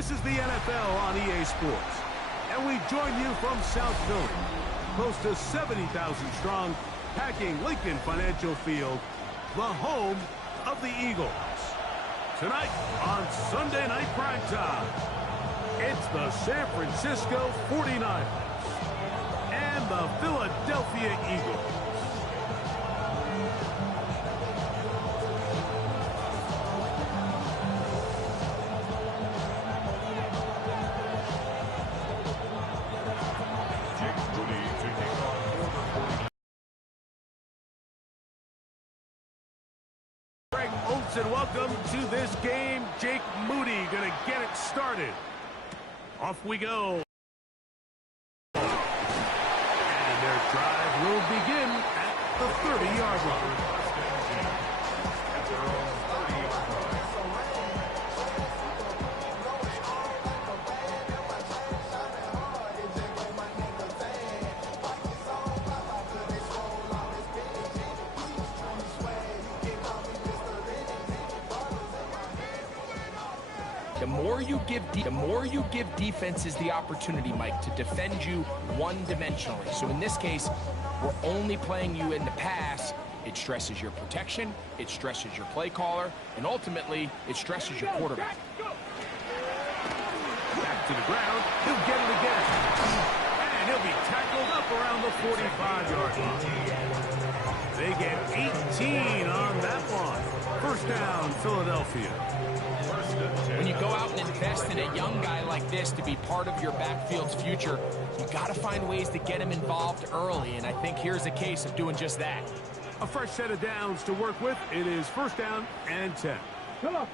This is the NFL on EA Sports, and we join you from South Philly, close to 70,000 strong, packing Lincoln Financial Field, the home of the Eagles. Tonight on Sunday Night Primetime, it's the San Francisco 49ers and the Philadelphia Eagles. And welcome to this game. Jake Moody gonna get it started. Off we go. And their drive will begin at the 30-yard line. The more you give defenses the opportunity, Mike, to defend you one-dimensionally. So in this case, we're only playing you in the pass. It stresses your protection, it stresses your play caller, and ultimately, it stresses your quarterback. Back to the ground, he'll get it again. And he'll be tackled up around the 45-yard line. They get 18 on that one. First down, Philadelphia. When you go out and invest in a young guy like this to be part of your backfield's future, you got to find ways to get him involved early, and I think here's a case of doing just that. A fresh set of downs to work with. It is first down and 10. Come on.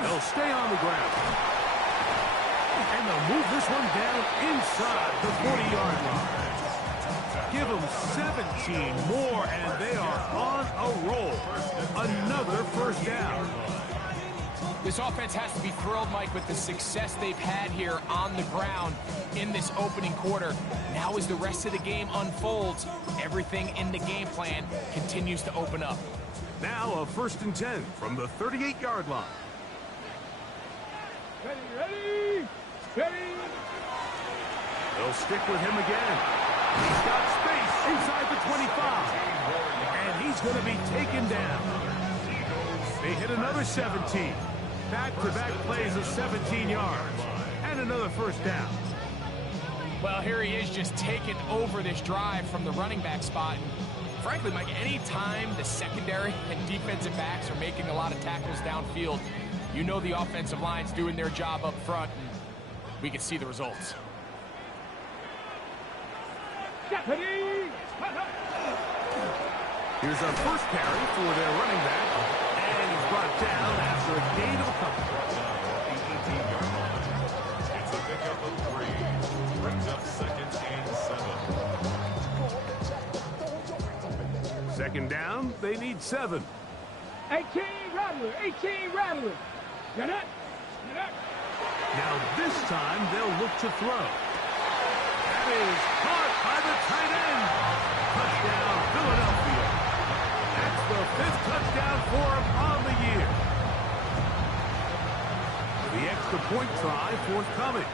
They'll stay on the ground. And they'll move this one down inside the 40-yard line. Give them 17 more, and they are on a roll. Another first down. This offense has to be thrilled, Mike, with the success they've had here on the ground in this opening quarter. Now as the rest of the game unfolds, everything in the game plan continues to open up. Now a first and 10 from the 38-yard line. Ready. They'll stick with him again. He's got space inside the 25. And he's going to be taken down. They hit another 17. Back-to-back plays of 17 yards. And another first down. Well, here he is just taking over this drive from the running back spot. And frankly, Mike, any time the secondary and defensive backs are making a lot of tackles downfield, you know the offensive line's doing their job up front, and we can see the results. Here's our first carry for their running back, and he's brought down after a gain of a couple. It's a pickup of 3. Brings up second and 7. Second down, they need 7. 18 Rattler. Get it. Now this time they'll look to throw. That is caught by the tight end. Touchdown, Philadelphia. That's the 5th touchdown for him on the year. The extra point try forthcoming.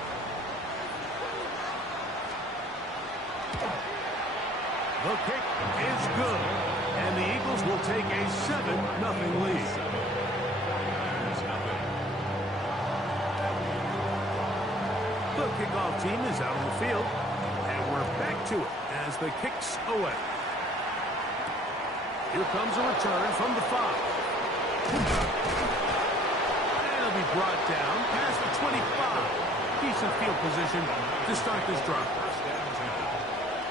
The kick is good, and the Eagles will take a 7-0 lead. The kickoff team is out on the field, and we're back to it as the kick's away. Here comes a return from the 5. And it'll be brought down past the 25. Decent field position to start this drive. First down 10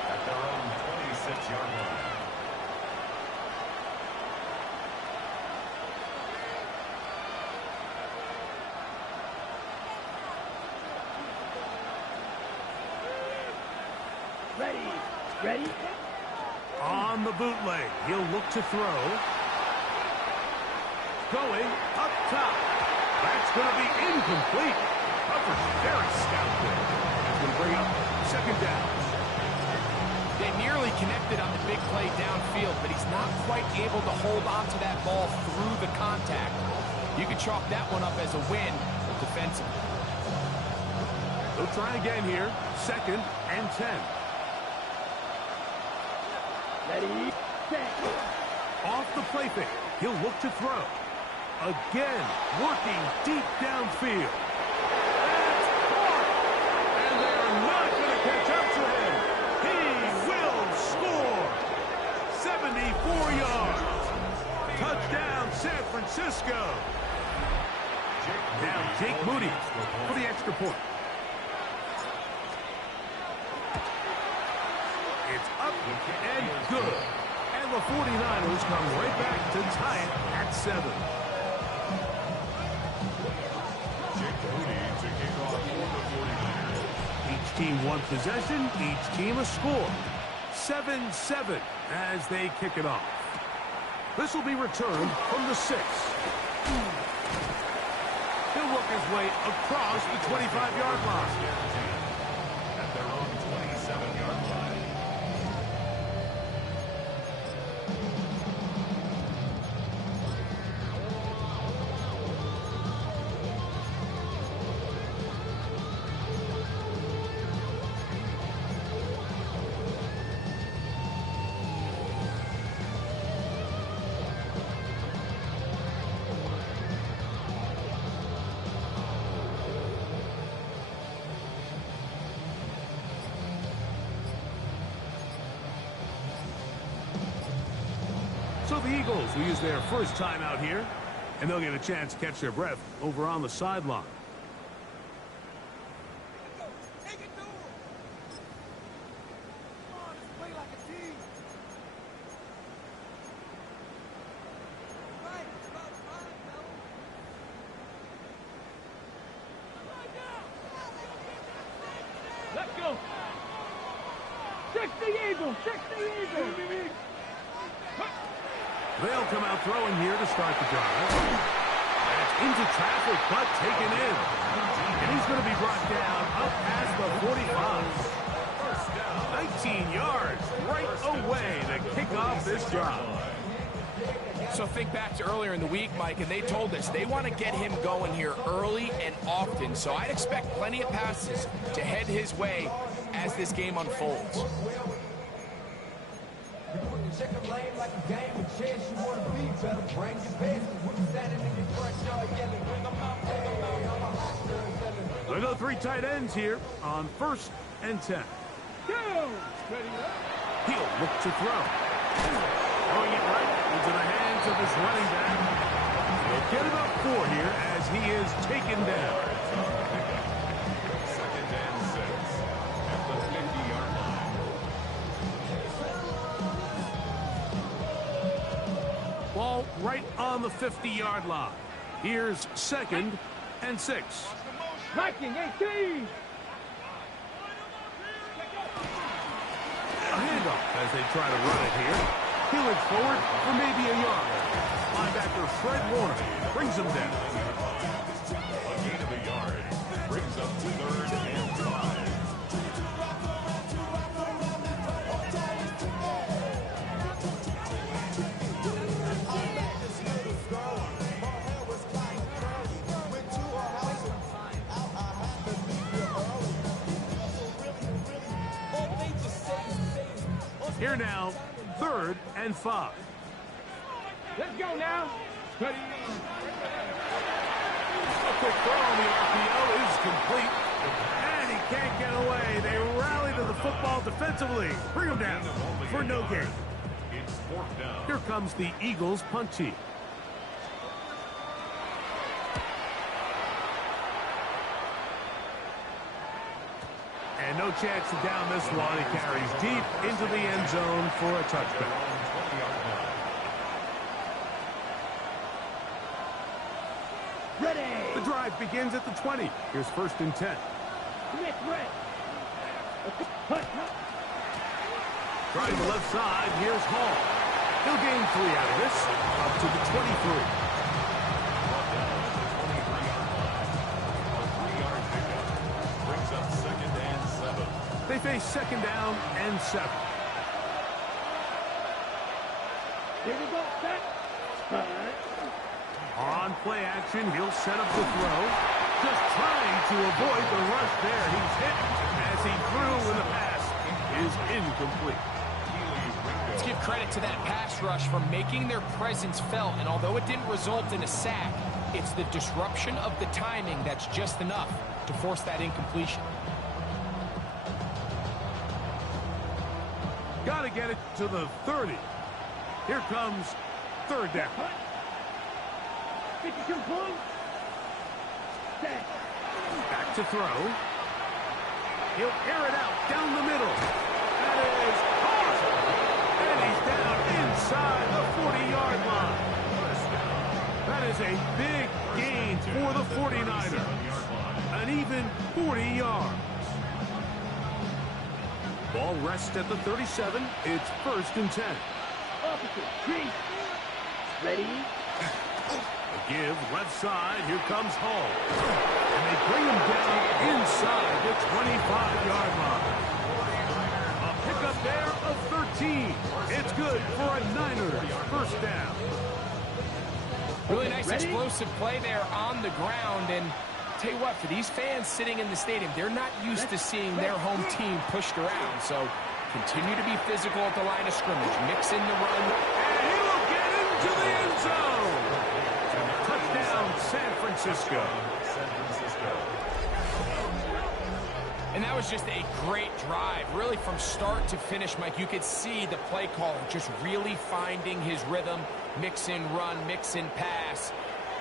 at their own 26-yard line. Ready? On the bootleg, he'll look to throw. Going up top. That's going to be incomplete. Coverage very stout there. That's going to bring up second down. They nearly connected on the big play downfield, but he's not quite able to hold on to that ball through the contact. You could chalk that one up as a win defensively. They'll try again here. 2nd and 10. Ready, set. Off the play fake. He'll look to throw. Again, working deep downfield. That's caught. And they're not going to catch up to him. He will score. 74 yards. Touchdown, San Francisco. Now Jake Moody for the extra point. It's up and good. And the 49ers come right back to tie it at 7. Jake Moody to kick off for the 49ers. Each team one possession, each team a score. 7-7 as they kick it off. This will be returned from the 6. He'll work his way across the 25-yard line. At their own 27-yard line. So the Eagles will use their first time out here, and they'll get a chance to catch their breath over on the sideline. Let's go. 60 Eagles, 60 Eagles. They'll come out throwing here to start the drive. That's into traffic, but taken in. And he's going to be brought down up past the 45. 19 yards right away to kick off this drive. So think back to earlier in the week, Mike, and they told us they want to get him going here early and often. So I'd expect plenty of passes to head his way as this game unfolds. There go 3 tight ends here on 1st and 10. Go. Ready, He'll look to throw. Throwing it right into the hands of his running back. He'll get about 4 here as he is taken down. 2nd and 6 at the 50-yard line. Ball right on the 50-yard line. Here's 2nd and 6. Viking 18. A handoff as they try to run it here. Healing forward for maybe a yard. Linebacker Fred Warner brings him down. A gain of a yard brings up 3rd and 5. Here now, 3rd and 5. Let's go now. Ready. A quick throw on the RPO is complete. And he can't get away. They rally to the football defensively. Bring him down for no gain. It's 4th down. Here comes the Eagles punt team. And no chance to down this one. He carries deep into the end zone for a touchback. 20-yard line. Ready. The drive begins at the 20. Here's 1st and 10. Commit, Brett. Punt. Trying the left side, here's Hall. He'll gain 3 out of this, up to the 23. Brought down at the 23-yard line. A 3-yard pickup brings up 2nd and 7. They face 2nd down and 7. Here we go. Set. Punt. On play action, he'll set up the throw. Just trying to avoid the rush there. He's hit as he threw, and the pass is incomplete. Let's give credit to that pass rush for making their presence felt, and although it didn't result in a sack, it's the disruption of the timing that's just enough to force that incompletion. Got to get it to the 30. Here comes third down. 52 points. Set. Back to throw. He'll air it out down the middle. That is hard. And he's down inside the 40-yard line. That is a big gain for the 49ers. An even 40 yards. Ball rests at the 37. It's 1st and 10. Officer, crease. Ready? A give left side. Here comes Hall. And they bring him down inside the 25-yard line. A pickup there of 13. It's good for a Niners first down. Really nice explosive play there on the ground, and tell you what, for these fans sitting in the stadium, they're not used to seeing their home team pushed around, so continue to be physical at the line of scrimmage, mix in the run. And he will get into the end zone. Touchdown, San Francisco. And that was just a great drive, really from start to finish, Mike. You could see the play caller just really finding his rhythm, mix in run, mix in pass.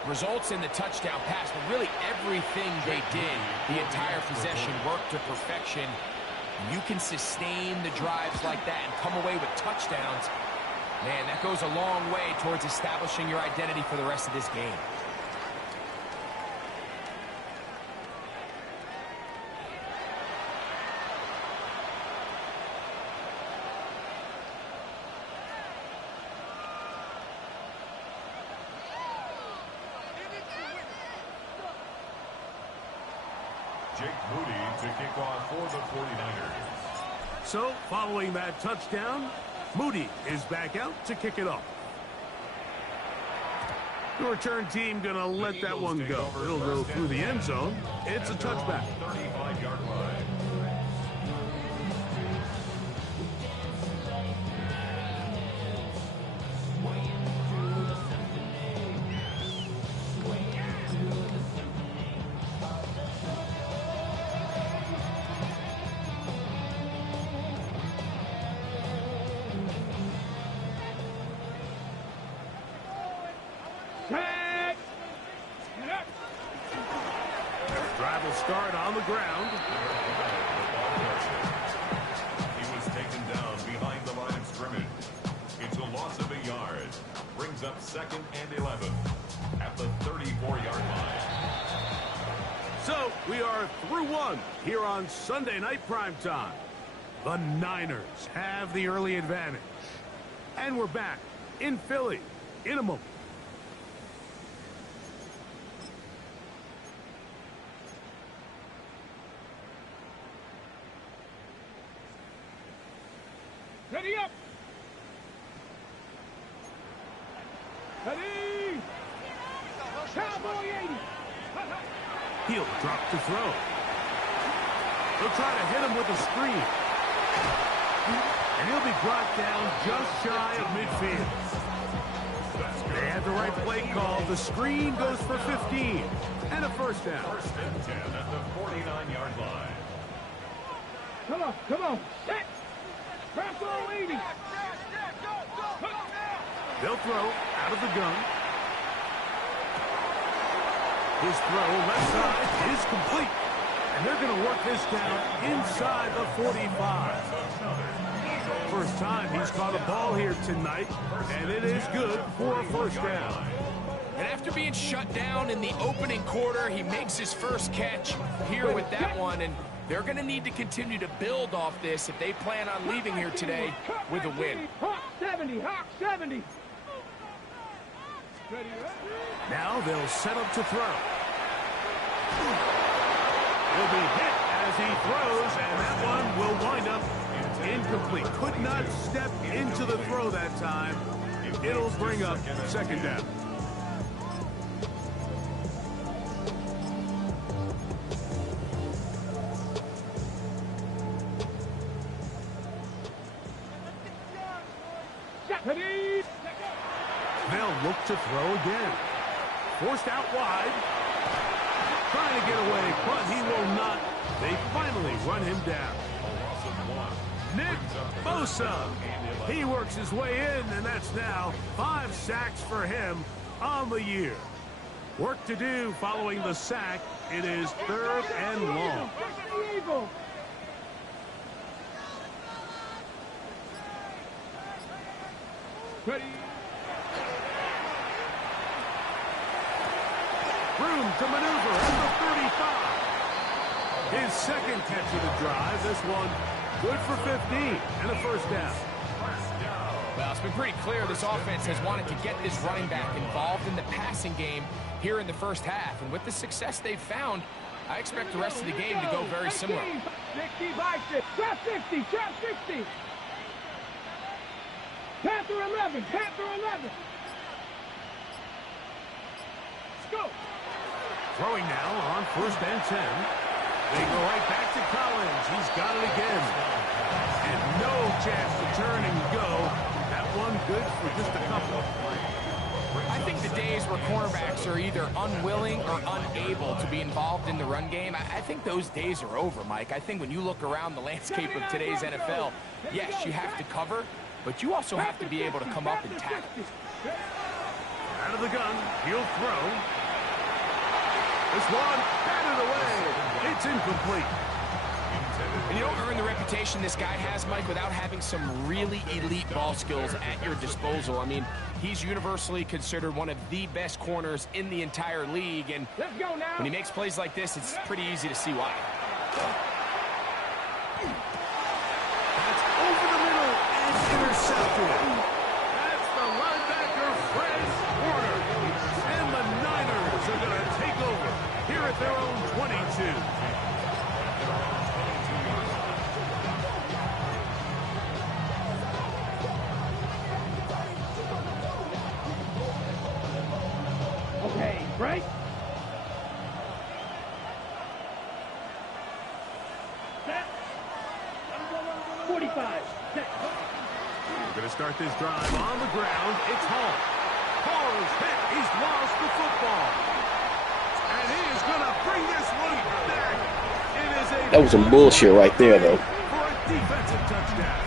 Results in the touchdown pass, but really everything they did, the entire possession, worked to perfection. You can sustain the drives like that and come away with touchdowns. Man, that goes a long way towards establishing your identity for the rest of this game. Jake Moody to kick off for the 49ers. So, following that touchdown, Moody is back out to kick it off. The return team going to let that one go. It'll go through the end zone. It's a touchback. 35-yard line. Drive will start on the ground. He was taken down behind the line of scrimmage. It's a loss of a yard. Brings up 2nd and 11 at the 34-yard line. So, we are through one here on Sunday Night Primetime. The Niners have the early advantage. And we're back in Philly in a moment. Ready up. Ready. Cowboy 80. He'll drop to throw. They'll try to hit him with a screen. And he'll be brought down just shy of midfield. They had the right play call. The screen goes for 15. And a first down. 1st and 10 at the 49-yard line. Come on, come on. Set. Cowboy 80. They'll throw out of the gun. His throw left side is complete. And they're going to work this down inside the 45. First time he's caught a ball here tonight, and it is good for a first down. And after being shut down in the opening quarter, he makes his first catch here with that one, and they're going to need to continue to build off this if they plan on leaving here today with a win. Hawk 70, Hawk 70. Now they'll set up to throw. He'll be hit as he throws, and that one will wind up incomplete. Could not step into the throw that time. It'll bring up 2nd down. Ready? They'll look to throw again. Forced out wide. Trying to get away, but he will not. They finally run him down. Nick Bosa. He works his way in, and that's now 5 sacks for him on the year. Work to do following the sack. It is 3rd and long. Ready? Room to maneuver at the 35. His second catch of the drive. This one good for 15 and a first down. Well, it's been pretty clear this offense has wanted to get this running back involved in the passing game here in the first half. And with the success they've found, I expect the rest of the game to go very similar. 60, trap 60, trap 60. Panther 11, Panther 11. Let's go. Throwing now on 1st and 10. They go right back to Collins. He's got it again. And no chance to turn and go. That one good for just a couple. I think the days where cornerbacks are either unwilling or unable to be involved in the run game, I think those days are over, Mike. I think when you look around the landscape of today's NFL, yes, you have to cover, but you also have to be able to come up and tackle. Out of the gun, he'll throw. This one, batted away. It's incomplete. And you don't earn the reputation this guy has, Mike, without having some really elite ball skills at your disposal. I mean, he's universally considered one of the best corners in the entire league, and when he makes plays like this, it's pretty easy to see why. That's over the middle and intercepted. That's the linebacker, Fred Warner. And the Niners are going to take over here at their own 22. Okay, right? Set. 45. Set. We're going to start this drive on the ground. It's Hall. Hall is hit. He's lost the football. And he is going to bring this one back. It is a That was some bullshit right there, though. for a defensive touchdown.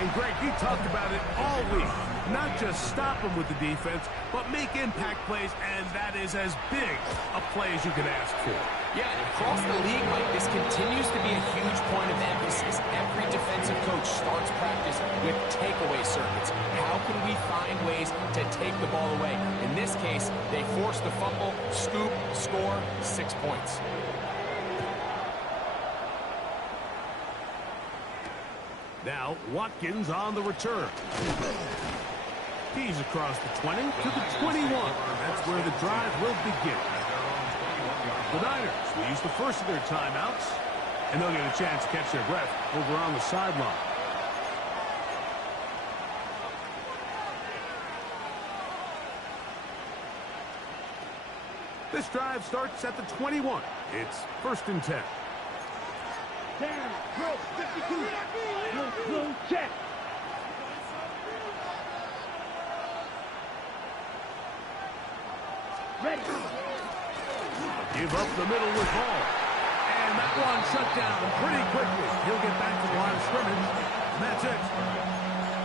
And Greg, you talked about it all week. Not just stop him with the defense, but make impact plays, and that is as big a play as you could ask for. Yeah, and across the league, Mike, this continues to be a huge point of emphasis. Every defensive coach starts practice with takeaway circuits. How can we find ways to take the ball away? In this case, they force the fumble, scoop, score, 6 points. Now, Watkins on the return. He's across the 20 to the 21. That's where the drive will begin. The Niners will use the first of their timeouts, and they'll get a chance to catch their breath over on the sideline. This drive starts at the 21. It's 1st and 10. Down. Roll. 52. Roll. Check. Ready. Give up the middle with Hall. And that one shut down pretty quickly. He'll get back to the line of scrimmage, and that's it.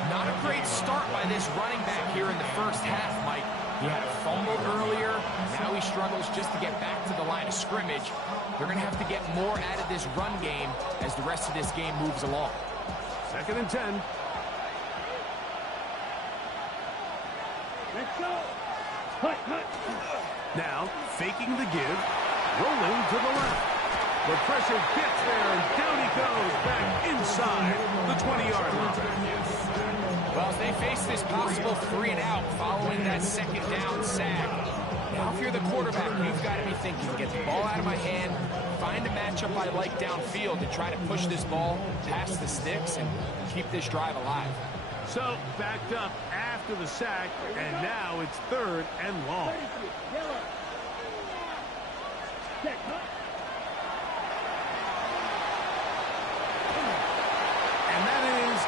Not a great start by this running back here in the first half, Mike. He had a fumble earlier. Now he struggles just to get back to the line of scrimmage. They're going to have to get more out of this run game as the rest of this game moves along. 2nd and 10. Let's go. Hut, hut. Now, faking the give, rolling to the left. The pressure gets there, and down he goes back inside the 20-yard line. Well, as they face this possible 3-and-out following that 2nd down sack, now if you're the quarterback, you've got to be thinking, get the ball out of my hand, find a matchup I like downfield to try to push this ball past the sticks and keep this drive alive. So, backed up after the sack, and now it's 3rd and long. Check, hut. And that is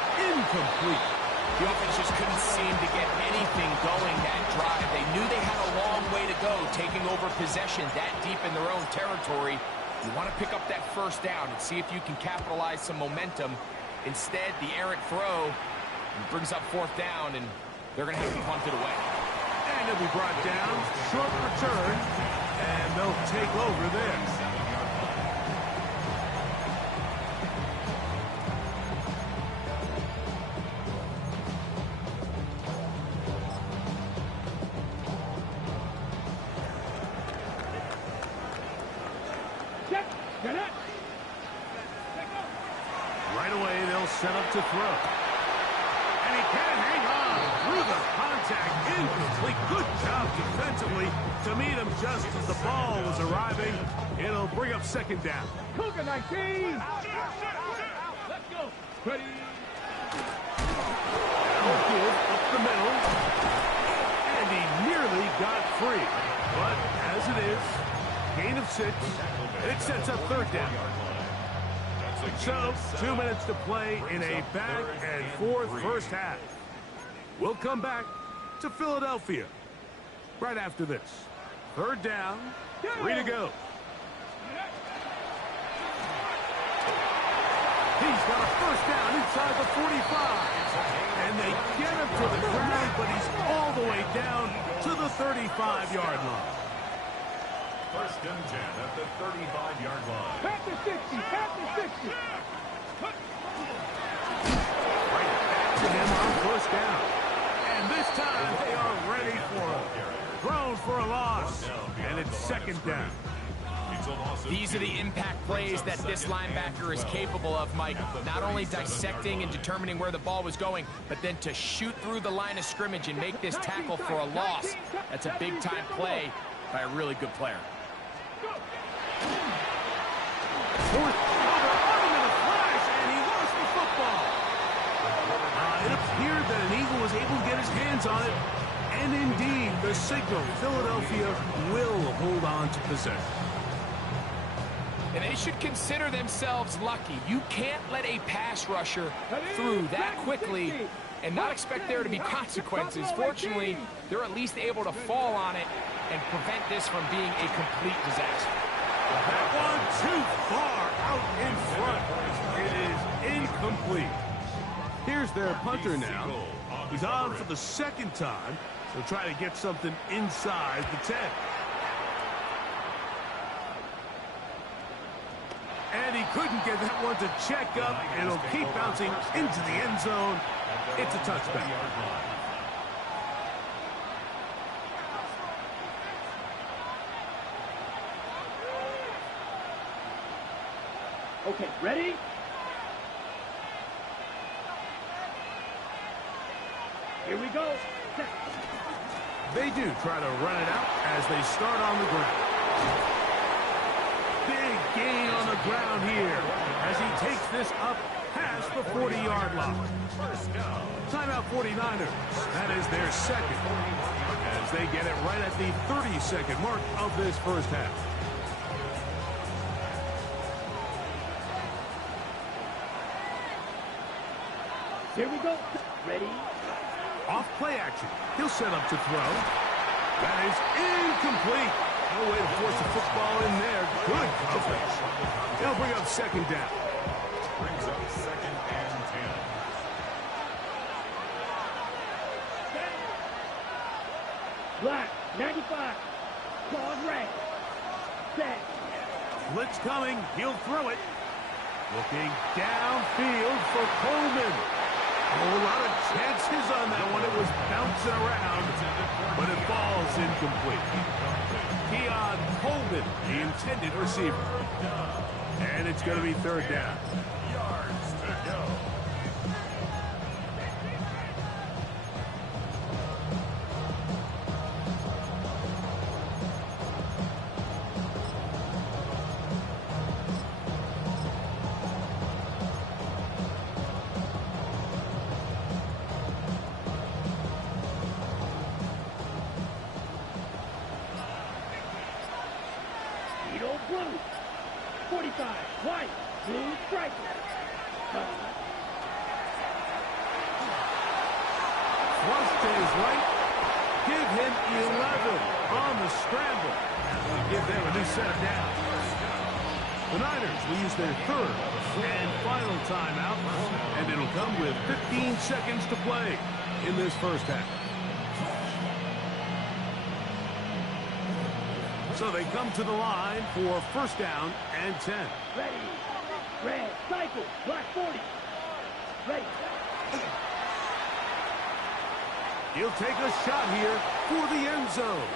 incomplete. The offense just couldn't seem to get anything going that drive. They knew they had a long way to go, taking over possession that deep in their own territory. You want to pick up that first down and see if you can capitalize some momentum. Instead, the errant throw brings up fourth down, and they're going to have to punt it away. And it'll be brought down, short return, and they'll take over this. Right away, they'll set up to throw. And he can't hang on through the contact. Incomplete. Good job defensively to meet him just as the ball was arriving. It'll bring up second down. Cougar 19. Let's go. Ready. Now give up the middle. And he nearly got free. But as it is, gain of 6. It sets up third down. So, 2 minutes to play in a back-and-forth first half. We'll come back to Philadelphia right after this. Third down, 3 to go. He's got a first down inside the 45. And they get him to the ground, but he's all the way down to the 35-yard line. First and 10 at the 35-yard line. Back to 60. Back to 60. Right back to him on first down. And this time they are ready for him. Thrown for a loss. And it's second down. These are the impact plays that this linebacker is capable of, Mike. Not only dissecting and determining where the ball was going, but then to shoot through the line of scrimmage and make this tackle for a loss. That's a big-time play by a really good player. Fourth quarter, on him in a flash, and he lost the football. It appeared that an Eagle was able to get his hands on it, and indeed, the signal, Philadelphia will hold on to possession. And they should consider themselves lucky. You can't let a pass rusher through that quickly and not expect there to be consequences. Fortunately, they're at least able to fall on it and prevent this from being a complete disaster. That one too far out in front. It is incomplete. Here's their punter now. He's on for the second time. He'll try to get something inside the 10. And he couldn't get that one to check up. It'll keep bouncing into the end zone. It's a touchback. Okay, ready? Here we go. They do try to run it out as they start on the ground. Big gain on the ground here as he takes this up past the 40-yard line. Timeout 49ers. That is their second as they get it right at the 30-second mark of this first half. Here we go. Ready? Off play action. He'll set up to throw. That is incomplete. No way to force the football in there. Good coverage. They'll bring up second down. Brings up second and 10. Black, 95. Claws red. Set. Blitz coming. He'll throw it. Looking downfield for Coleman. A lot of chances on that one. It was bouncing around, but it falls incomplete. Keon Coleman, the intended receiver. And it's going to be third down. Yards to go. Blue. 45. White. Blue stripe. one stays right. Give him 11 on the scramble to give them a new set of downs. The Niners will use their third and final timeout, and it'll come with 15 seconds to play in this first half. So they come to the line for first down and 10. Ready. Red. Cycle. Black 40. Ready. He'll take a shot here for the end zone.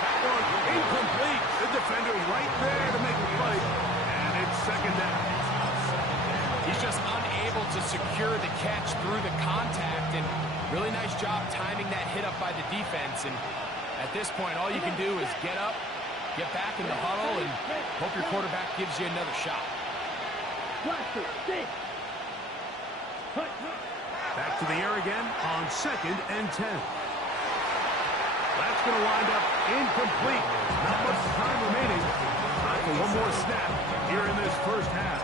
That one incomplete. The defender right there to make the play. And it's second down. He's just unable to secure the catch through the contact, and really nice job timing that hit up by the defense. And at this point, all you can do is get up, get back in the huddle, and hope your quarterback gives you another shot. Blaster. 6. Cut. Back to the air again on second and 10. That's going to wind up incomplete. Not much time remaining. Time for one more snap here in this first half.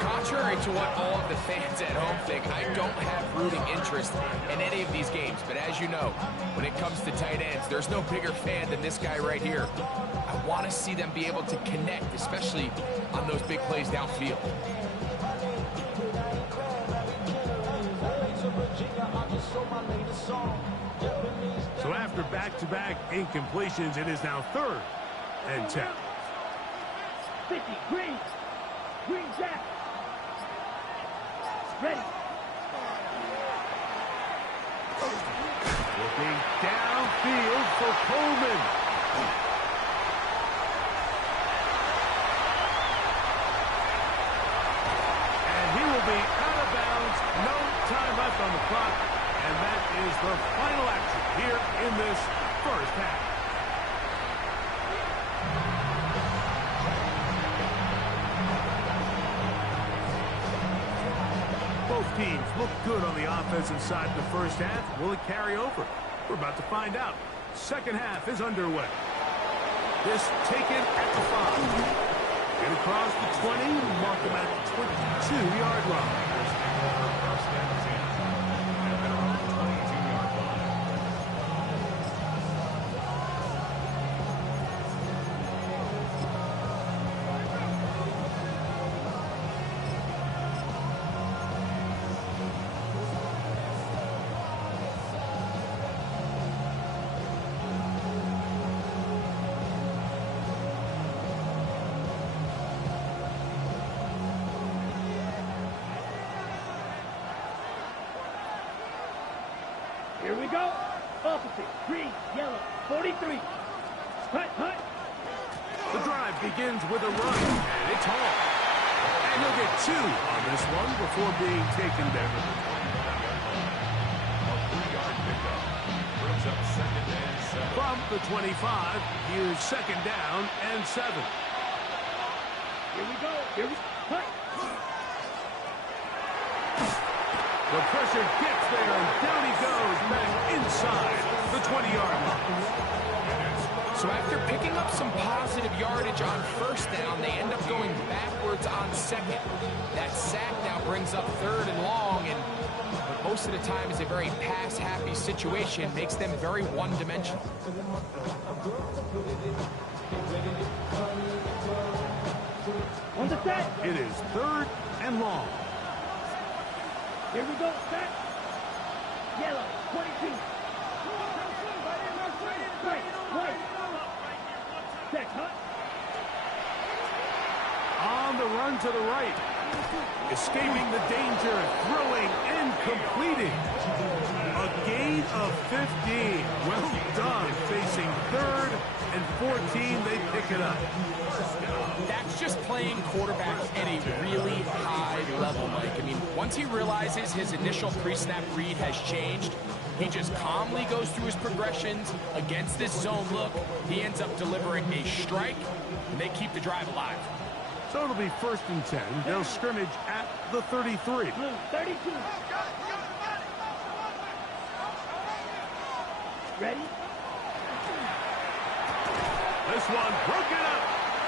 Contrary to what all of the fans at home think, I don't have rooting interest in any of these games. But as you know, when it comes to tight ends, there's no bigger fan than this guy right here. I want to see them be able to connect, especially on those big plays downfield. So after back-to-back incompletions, it is now third and 10. 50. Green. Green Jack. Ready. Looking downfield for Coleman. And he will be out of bounds. No time left on the clock. And that is the final action here in this first half. Both teams look good on the offensive side in the first half. Will it carry over? We're about to find out. Second half is underway. This taken at the 5. Get across the 20, mark him at the 22-yard line. Here we go. Opposite. Green, yellow, 43. Hut, hut. The drive begins with a run, and it's home. And he'll get 2 on this one before being taken down. A 3-yard pickup brings up second and 7. From the 25, here's second down and 7. Here we go. Here we hut. The pressure gets there, and down he goes back inside the 20-yard line. So after picking up some positive yardage on first down, they end up going backwards on second. That sack now brings up third and long, and but most of the time is a very pass-happy situation, makes them very one-dimensional. On the set. It is third and long. Here we go. Set. Yellow, 22. Right, right. Set, hut. On the run to the right. Escaping the danger, throwing and completing. A gain of 15. Well done. Facing third and 14, they pick it up. That's just playing quarterback at a really high level, Mike. I mean, once he realizes his initial pre-snap read has changed, he just calmly goes through his progressions against this zone look. He ends up delivering a strike, and they keep the drive alive. So it'll be first and 10. They'll scrimmage at the 33. Blue, 32. Ready? This one broken up.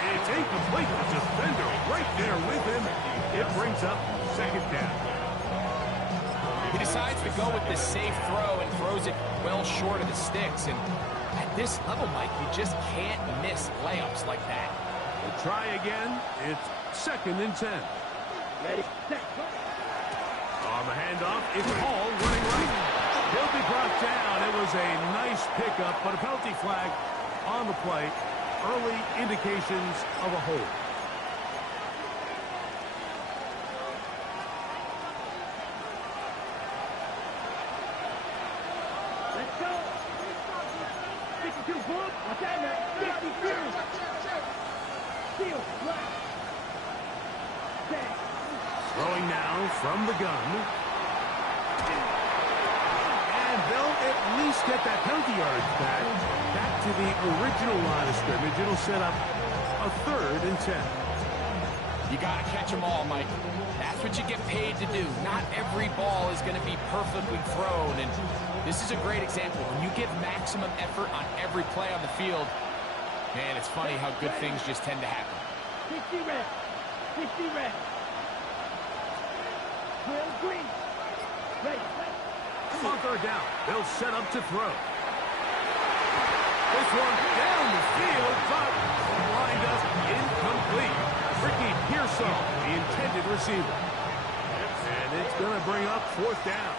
It's incomplete. The defender right there with him. It brings up second down. He decides to go with this safe throw and throws it well short of the sticks. And at this level, Mike, you just can't miss layups like that. We'll try again. It's 2nd and 10. Ready, set, go. On the handoff, it's Hall running right. He'll be brought down. It was a nice pickup, but a penalty flag on the play. Early indications of a hold. Let's go. 62 foot. What's that, man? 62. Steal, right. Set. Throwing now from the gun. And they'll at least get that penalty yards back. Back to the original line of scrimmage. It'll set up a 3rd and 10. You got to catch them all, Mike. That's what you get paid to do. Not every ball is going to be perfectly thrown. And this is a great example. When you give maximum effort on every play on the field, man, it's funny how good things just tend to happen. 60 red. 60 red. Will green. Ready. On 3rd down, they'll set up to throw. This one down the field, but lined up incomplete. Ricky Pearsall, the intended receiver. And it's going to bring up 4th down.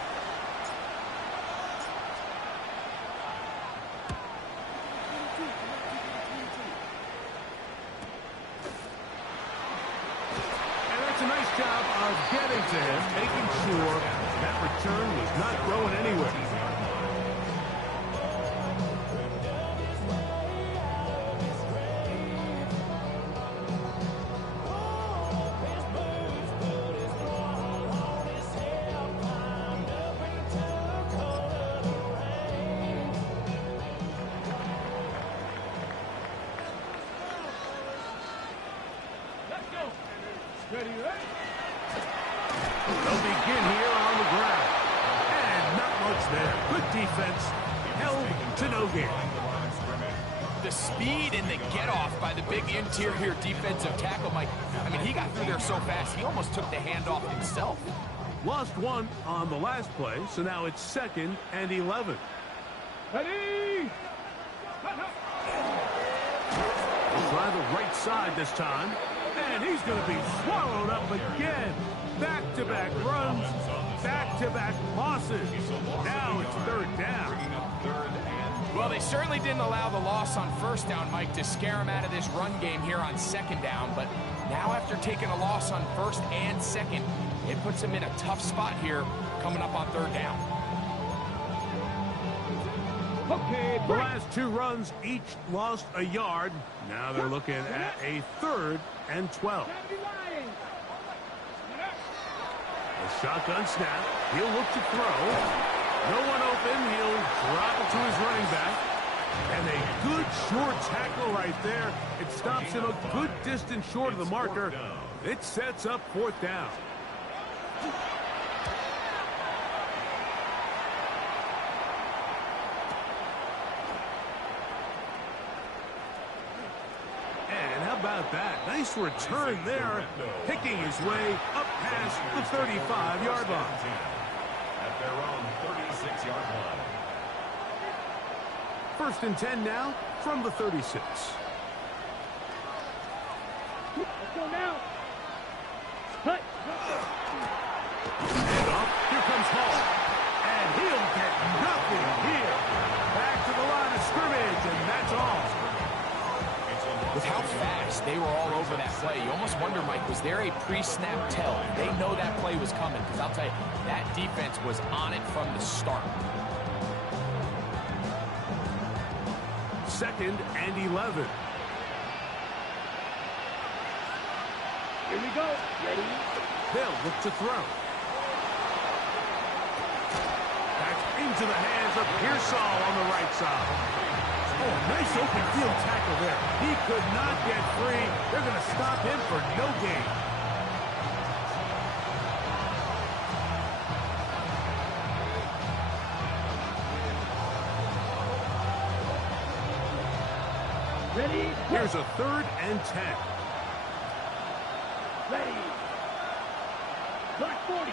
And that's a nice job of getting to him, making sure that return was not going anywhere. Ready, ready. They'll begin here on the ground. And not much there. Good defense. Held to no gain. The speed and the get-off by the big interior defensive tackle, Mike. I mean, he got through there so fast, he almost took the handoff himself. Lost 1 on the last play, so now it's 2nd and 11. Ready. We'll try the right side this time. And he's going to be swallowed up again. Back-to-back runs, back-to-back losses. Now it's 3rd down. Well, they certainly didn't allow the loss on 1st down, Mike, to scare him out of this run game here on 2nd down. But now after taking a loss on 1st and 2nd, it puts him in a tough spot here coming up on 3rd down. Okay, The last 2 runs each lost a yard. Now they're looking at a 3rd and 12. A shotgun snap. He'll look to throw. No one open. He'll drop it to his running back. And a good short tackle right there. It stops him a good distance short of the marker. It sets up 4th down. And how about that? Nice return there, picking his way up past the 35-yard line. At their own 36-yard line. 1st and 10 now from the 36. Let's go now. Cut. And up, here comes Hall. And he'll get nothing here. Back to the line of scrimmage, and that's all. With how fast they were all over that play, you almost wonder, Mike, was there a pre-snap tell? They know that play was coming, because I'll tell you, that defense was on it from the start. 2nd and 11. Here we go. Ready. They'll look to throw. Back into the hands of Pearsall on the right side. Oh, nice open field tackle there. He could not get free. They're going to stop him for no gain. Ready. Here's a 3rd and 10. Ready. Black 40.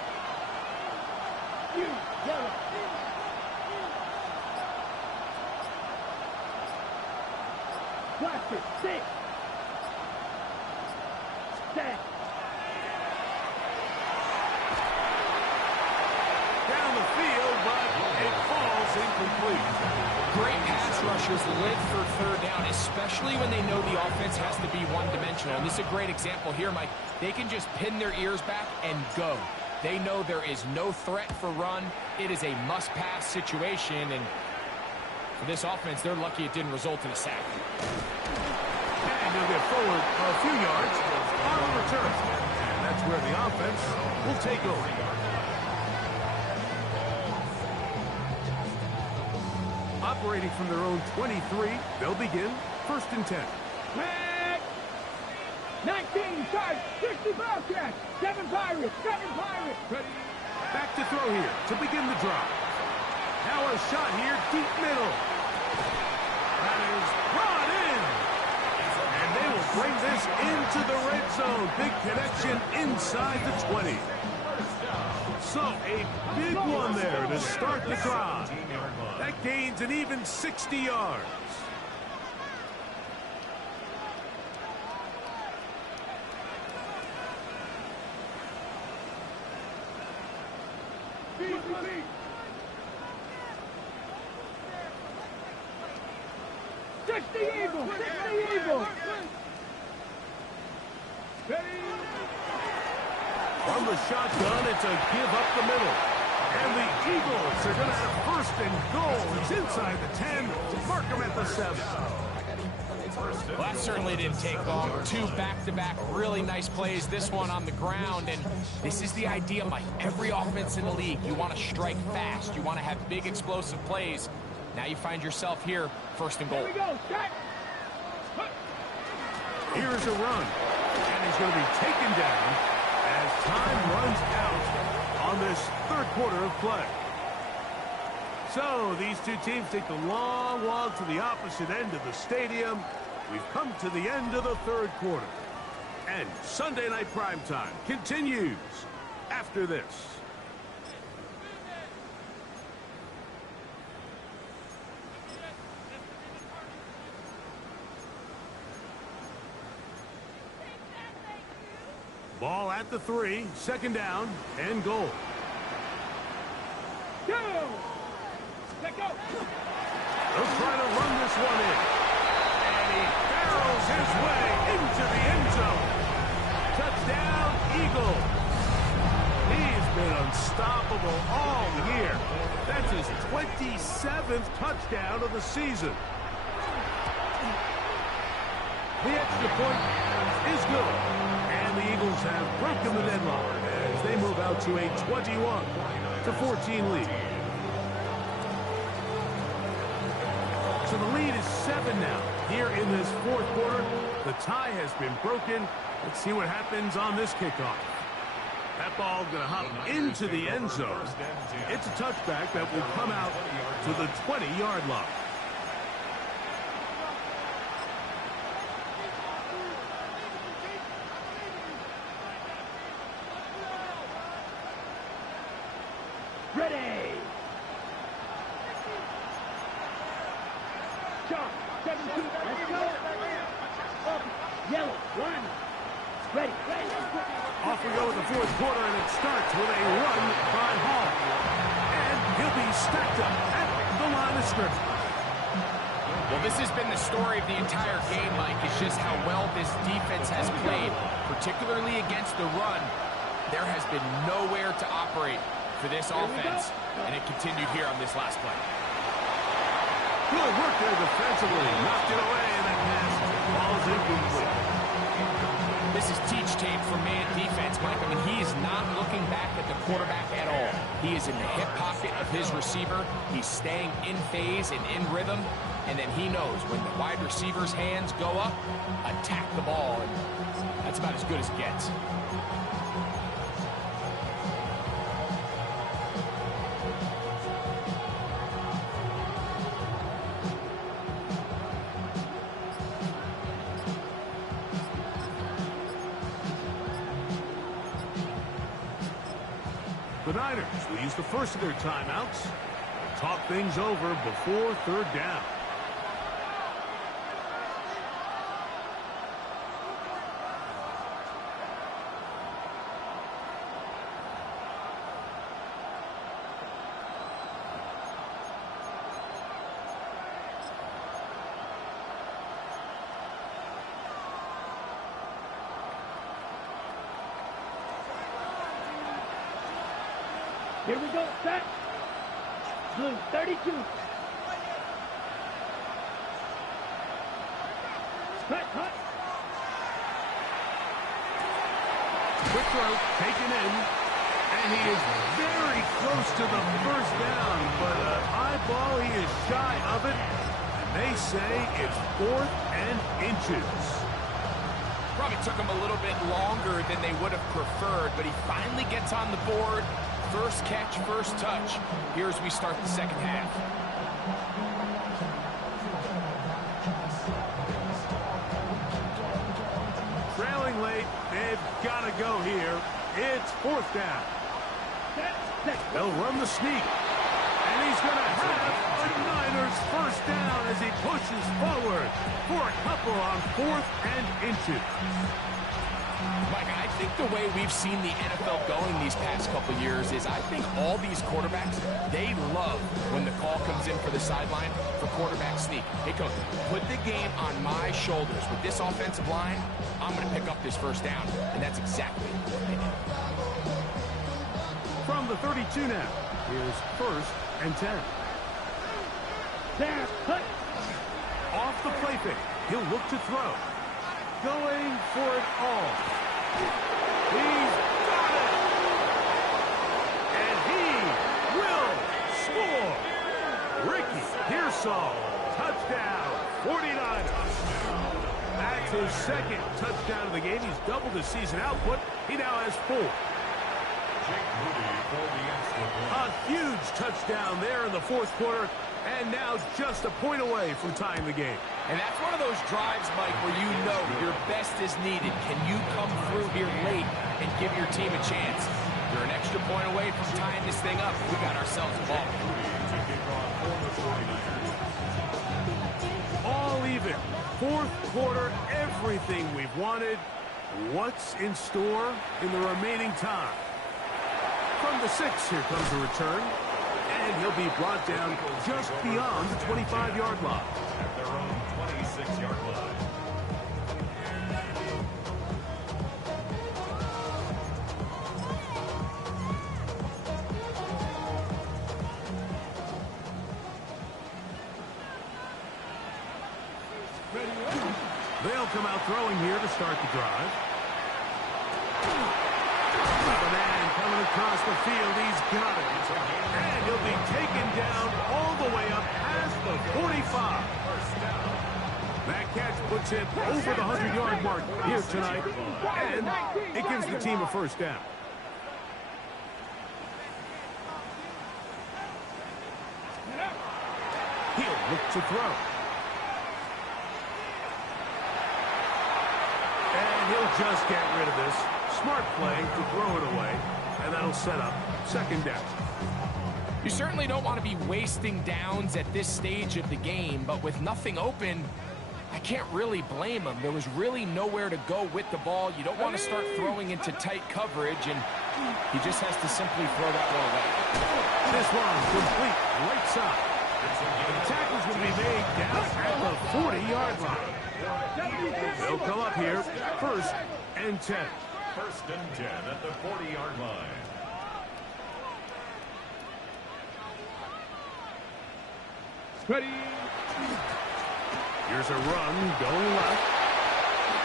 You, yellow. Blaster, 6. Set. Down the field, but it falls incomplete. Great pass rushers live for third down, especially when they know the offense has to be one-dimensional. And this is a great example here, Mike. They can just pin their ears back and go. They know there is no threat for run. It is a must-pass situation, and for this offense, they're lucky it didn't result in a sack. And they'll get forward a few yards on the return. And that's where the offense will take over. Operating from their own 23, they'll begin 1st and 10. Back. 19, charge, 60 Bobcats, 7 Pirates, 7 Pirates. Ready. Back to throw here to begin the drive. Now a shot here, deep middle. That is brought in. And they will bring this into the red zone. Big connection inside the 20. So a big one there to start the drive. That gains an even 60 yards. Eagle, 60 Eagle. From the shotgun, it's a give up the middle. And the Eagles are going to have 1st and goal. It's inside the 10. Mark them at the 7. Well, that certainly didn't take long. 2 back-to-back really nice plays. This one on the ground, and this is the idea, Mike. Every offense in the league, you want to strike fast. You want to have big explosive plays. Now you find yourself here, 1st and goal. Here we go, set. Here's a run. And he's going to be taken down as time runs out on this 3rd quarter of play. So these two teams take the long walk to the opposite end of the stadium. We've come to the end of the 3rd quarter. And Sunday Night Primetime continues after this. Ball at the 3, 2nd down, and goal. Go! Let go! They'll try to run this one in. And he barrels his way into the end zone. Touchdown, Eagles. He's been unstoppable all year. That's his 27th touchdown of the season. The extra point is good. And the Eagles have broken the deadlock as they move out to a 21-14 lead. So the lead is 7 now. Here in this 4th quarter, the tie has been broken. Let's see what happens on this kickoff. That ball going to hop into the end zone. It's a touchback that will come out to the 20-yard line. Ready! Chop, 7-2, let's go! Up, yellow, 1. Ready, ready. Off we go with the 4th quarter, and it starts with a run by Hall. And he'll be stacked up at the line of scrimmage. Well, this has been the story of the entire game, Mike. It's just how well this defense has played, particularly against the run. There has been nowhere to operate for this offense, and it continued here on this last play. Good work there defensively. Knocked it away, and that pass falls incomplete. This is teach tape for man defense, Mike. I mean, he is not looking back at the quarterback at all. He is in the hip pocket of his receiver. He's staying in phase and in rhythm, and then he knows when the wide receiver's hands go up, attack the ball, and that's about as good as it gets. The The Niners will use the first of their timeouts to talk things over before third down. Here we go, set. Blue, 32. Cut. Quick throw, taken in. And he is very close to the first down, but an high ball, he is shy of it. And they say it's 4th and inches. Probably took him a little bit longer than they would have preferred, but he finally gets on the board. First catch, first touch. Here as we start the second half. Trailing late, they've got to go here. It's 4th down. They'll run the sneak. And he's going to have the Niners first down as he pushes forward for a couple on 4th and inches. Mike, I think the way we've seen the NFL going these past couple years is I think all these quarterbacks, they love when the call comes in for the sideline for quarterback sneak. Hey, coach, put the game on my shoulders. With this offensive line, I'm going to pick up this first down. And that's exactly what they did. From the 32 now, here's 1st and 10. Cut. Off the play fake, he'll look to throw. Going for it all. He's got it! And he will score! Ricky Pearsall, touchdown, 49ers. That's his second touchdown of the game. He's doubled his season output. He now has 4. A huge touchdown there in the 4th quarter, and now just a point away from tying the game. And that's one of those drives, Mike, where you know your best is needed. Can you come through here late and give your team a chance? You're an extra point away from tying this thing up. We got ourselves a ball. All even. 4th quarter, everything we've wanted. What's in store in the remaining time? From the 6, here comes the return. And he'll be brought down just beyond the 25-yard line. At their own 26-yard line. They'll come out throwing here to start the drive. The man coming across the field, he's got it. And he'll be taken down all the way up past the 45. That catch puts him over the 100-yard mark here tonight. And it gives the team a first down. He'll look to throw. And he'll just get rid of this. Smart play to throw it away. And that'll set up second down. You certainly don't want to be wasting downs at this stage of the game, but with nothing open, I can't really blame him. There was really nowhere to go with the ball. You don't want to start throwing into tight coverage, and he just has to simply throw that one away. This one complete right side. The tackle's going to be made down at the 40-yard line. They'll come up here, 1st and 10. 1st and 10 at the 40-yard line. Ready. Here's a run going left.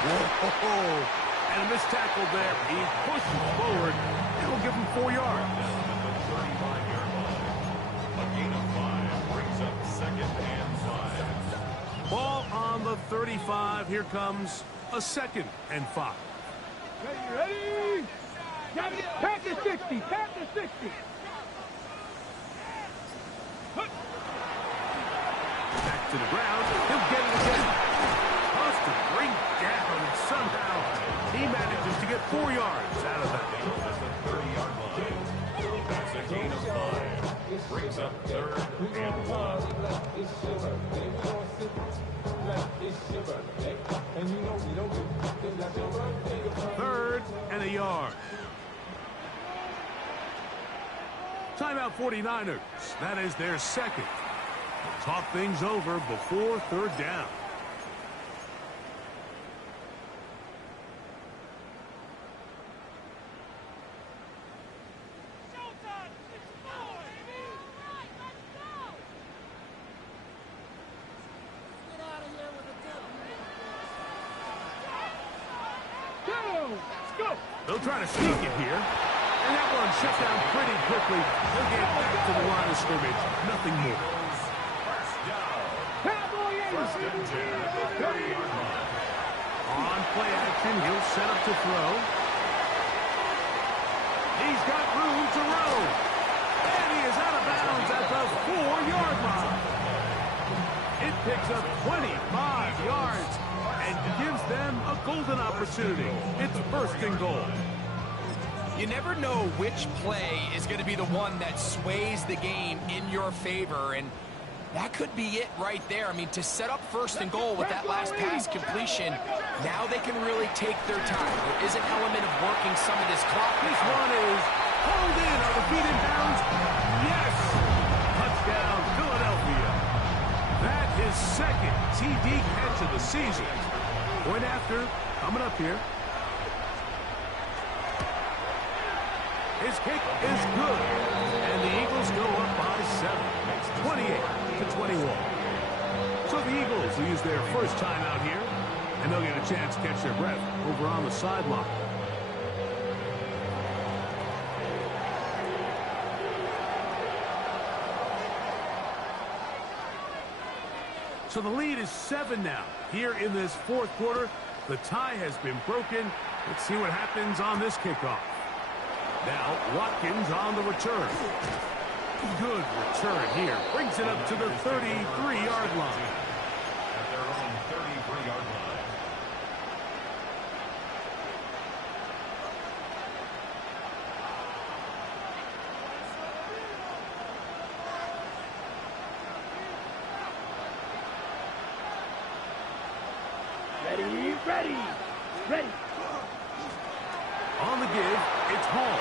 Whoa! And a missed tackle there. He pushes forward. It'll give him 4 yards. Down at the 35-yard line. A gain of 5 brings up 2nd and 5. Ball on the 35. Here comes a 2nd and 5. Ready. Pass the 60. Pass the 60. Back to the ground. He'll get it again. Tossed to bring down, and somehow he manages to get 4 yards out of that. At the 30-yard line. brings up 3rd and 1. Third and a yard. Timeout 49ers. That is their second. Talk things over before 3rd down. They'll try to sneak it here. And that one shut down pretty quickly. They'll get back to the line of scrimmage. Nothing more. On play action, he'll set up to throw. He's got room to roll. And he is out of bounds at the 4-yard line. It picks up 25 yards and gives them a golden opportunity. It's 1st and goal. You never know which play is going to be the one that sways the game in your favor, and that could be it right there. I mean, to set up 1st and goal with that last pass completion, now they can really take their time. There is an element of working some of this clock. This one is pulled in. Are the feet in bounds? Yes! Touchdown, Philadelphia. That is 2nd TD catch of the season. Point after, coming up here. His kick is good, and the Eagles go up by 7, 28-21. So the Eagles will use their first timeout here, and they'll get a chance to catch their breath over on the sideline. So the lead is 7 now. Here in this 4th quarter, the tie has been broken. Let's see what happens on this kickoff. Now, Watkins on the return. Good return here. Brings it up to the 33-yard line. At their own 33-yard line. Ready. On the give, it's Hall.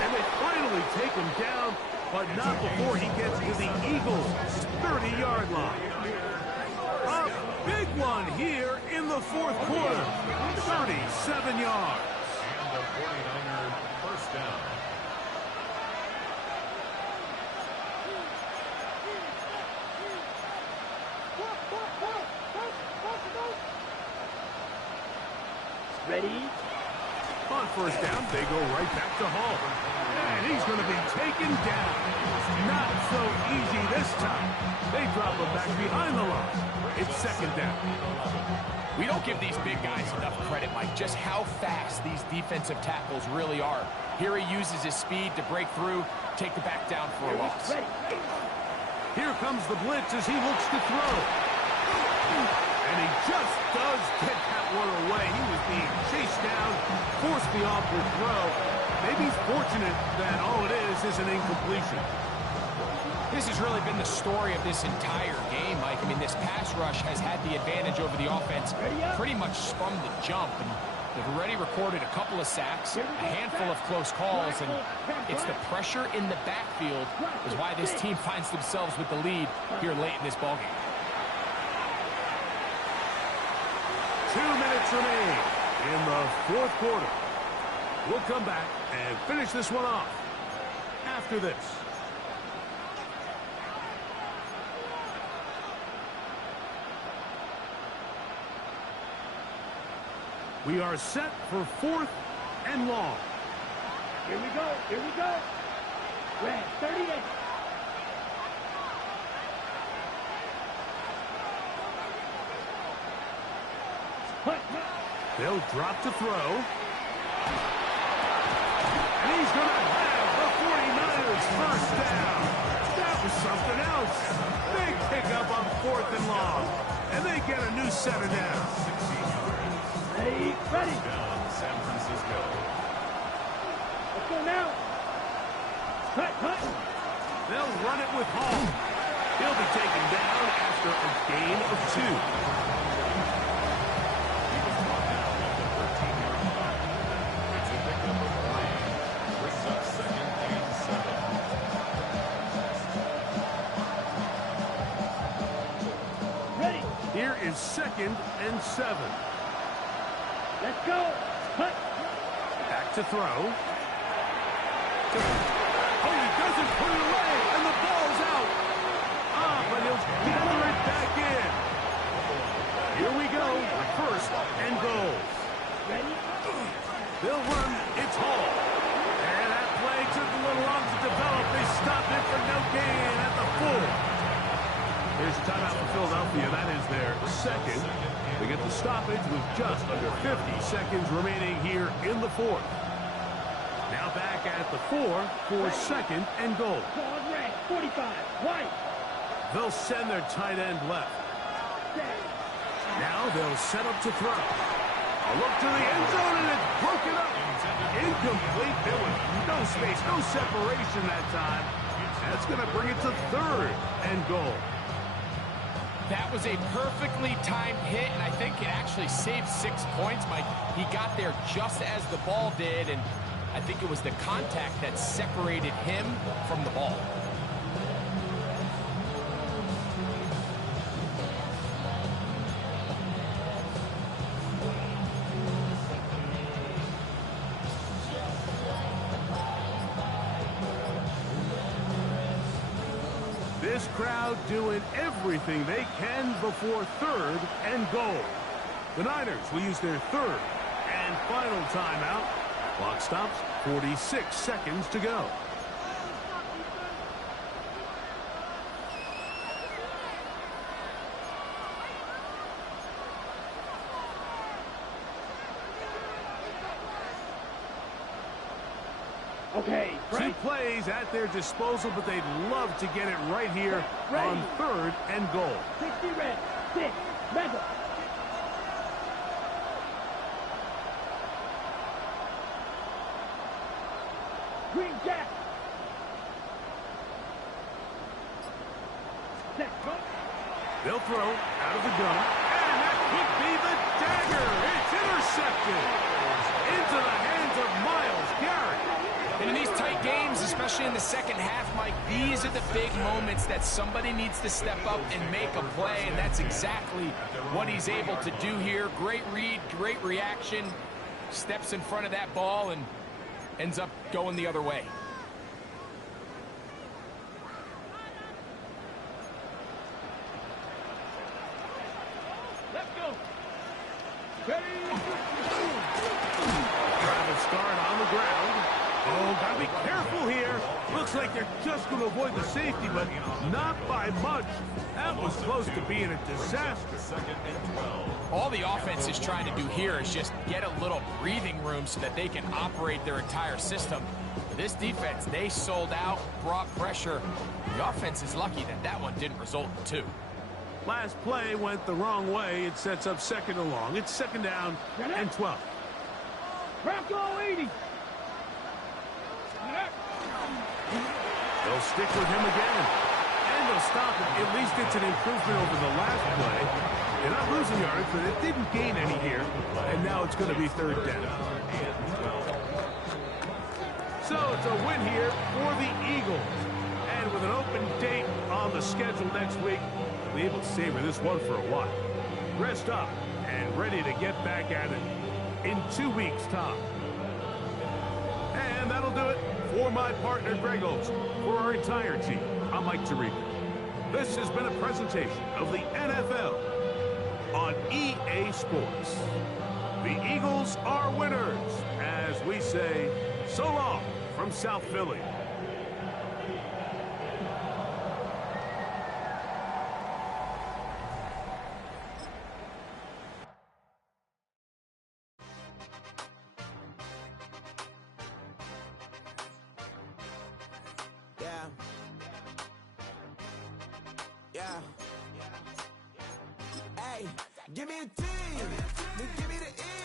And they finally take him down, but not before he gets to the Eagles' 30-yard line. A big one here in the 4th quarter. 37 yards. And the 49er 1st down. Ready? On 1st down, they go right back to Hall. And he's going to be taken down. Not so easy this time. They drop him back behind the line. It's 2nd down. We don't give these big guys enough credit, Mike, just how fast these defensive tackles really are. Here he uses his speed to break through, take the back down for a loss. Here comes the blitz as he looks to throw. And he just does get that one away. He was being chased down, forced the awkward throw. Maybe he's fortunate that all it is an incompletion. This has really been the story of this entire game, Mike. I mean, this pass rush has had the advantage over the offense pretty much from the jump. And they've already recorded a couple of sacks, a handful of close calls, and it's the pressure in the backfield is why this team finds themselves with the lead here late in this ballgame. 2 minutes remain in the 4th quarter. We'll come back and finish this one off after this. We are set for 4th and long. Here we go. Red, 38. They'll drop to throw. And he's going to have the 49ers first down. That was something else. Big pickup on 4th and long. And they get a new 7 down. Ready. Down San Francisco. Let's go now. They'll run it with Hall. He'll be taken down after a gain of 2. He was brought down at the 13-yard line. It's a pickup of 3. Brings up second and 7. Ready. Here is second and 7. Let's go. Hut. Back to throw. Oh, he doesn't put it away, and the ball's out. But he'll gather it back in. Here we go, first and goal. Ready. They'll run, it's Hall. And that play took a little long to develop. They stopped it for no gain at the 4. Here's a timeout for Philadelphia. That is their second. They get the stoppage with just under 50 seconds remaining here in the 4th. Now back at the 4 for second and goal. Pause red. 45. White. They'll send their tight end left. Now they'll set up to throw. A look to the end zone, and it's broken up. Incomplete. There was no space, no separation that time. That's going to bring it to third and goal. That was a perfectly timed hit, and I think it actually saved 6 points, Mike. He got there just as the ball did, and I think it was the contact that separated him from the ball. This crowd doing everything they can before third and goal. The Niners will use their third and final timeout. Clock stops, 46 seconds to go. Okay. 2 plays at their disposal, but they'd love to get it right here on third and goal. 60 red. 6. Rebel. Green Jack. Set. Go. They'll throw out of the gun, and that could be the dagger. It's intercepted into the hands of Myles Garrett. And in these tight games, especially in the second half, Mike, these are the big moments that somebody needs to step up and make a play, and that's exactly what he's able to do here. Great read, great reaction, steps in front of that ball and ends up going the other way. Let's go. Ready. Travis Start on the ground. Oh, gotta be careful here. Looks like they're just going to avoid the safety, but not by much. That was close to being a disaster. Second and 12. All the offense is trying to do here is just get a little breathing room so that they can operate their entire system. For this defense, they sold out, brought pressure. The offense is lucky that that one didn't result in 2. Last play went the wrong way. It sets up second and long. It's second down and 12. Bronco 80. They'll stick with him again. And they'll stop it. At least it's an improvement over the last play. They're not losing yards, but it didn't gain any here. And now it's going to be third down. So it's a win here for the Eagles. And with an open date on the schedule next week, they'll be able to savor this one for a while. Rest up and ready to get back at it in 2 weeks' time. And that'll do it for my partner, Greg Olson. For our entire team, I'm Mike Tirico. This has been a presentation of the NFL on EA Sports. The Eagles are winners, as we say, so long from South Philly. Yeah. Hey, give me a team. Give me the E.